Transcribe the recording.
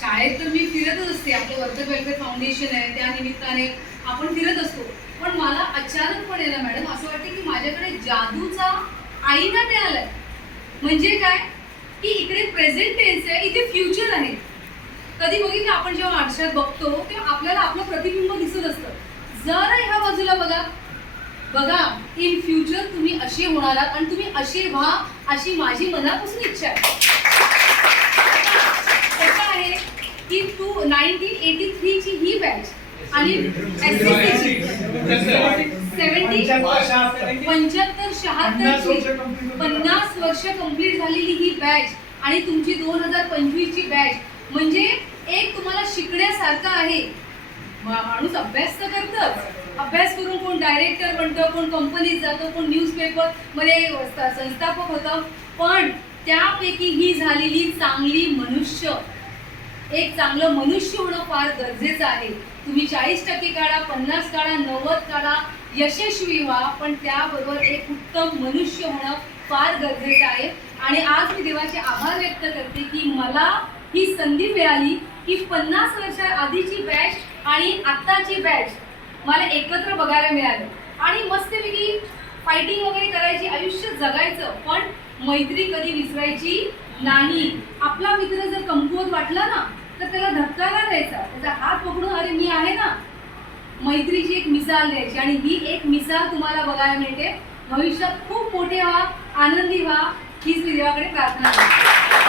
शाळेत तर मी फिरतच असते. आपलं वर्कर वेलफेअर फाउंडेशन आहे त्या निमित्ताने आपण फिरत असतो. पण मला अचानकपणे ना मॅडम असं वाटतं की माझ्याकडे जादूचा आईना मिळालाय. म्हणजे काय? की इकडे प्रेझेंट टेन्स आहे इथे फ्युचर आहे. कधी बघितलं आपण जेव्हा आरशात बघतो तेव्हा आपल्याला आपलं प्रतिबिंब दिसत असतं. जरा ह्या बाजूला बघा. बघा इन फ्युचर तुम्ही असे होणार आहात आणि तुम्ही असे व्हा अशी माझी मनापासून इच्छा आहे कसं आहे की टू नाईन्टीन एटी थ्रीची ही बॅच आणि पंच्याहत्तर शहात्तरची पन्नास वर्ष कंप्लीट झालेली ही बॅच आणि तुमची दोन हजार पंचवीस ची बॅच. म्हणजे एक तुम्हाला शिकण्यासारखं आहे. माणूस अभ्यास तर करतच. अभ्यास करून कोण डायरेक्टर बनतं कोण कंपनीत जातो कोण न्यूजपेपरमध्ये संस्थापक होतं. पण त्यापैकी ही झालेली चांगली मनुष्य. एक चांगलं मनुष्य होणं फार गरजेचं आहे. तुम्ही चाळीस टक्के काढा पन्नास काढा नव्वद काढा यशस्वी व्हा पण त्याबरोबर एक उत्तम मनुष्य होणं फार गरजेचं आहे. आणि आज मी देवाचे आभार व्यक्त करते की मला ही संधी मिळाली की पन्नास वर्षा आधीची बॅच आणि आत्ताची बॅच मला एकत्र बघायला मिळालं. आणि मस्तपैकी फायटिंग वगैरे करायची आयुष्य जगायचं पण मैत्री कधी विसरायची नाही. आपला मित्र जर कमकुवत वाटला ना तर त्याला धक्का नाही द्यायचा त्याचा हात पकडून अरे मी आहे ना मैत्रीची एक मिसाल द्यायची. आणि ही एक मिसाल तुम्हाला बघायला मिळते. भविष्यात खूप मोठे व्हा आनंदी व्हा. हीच मी देवाकडे प्रार्थना करते.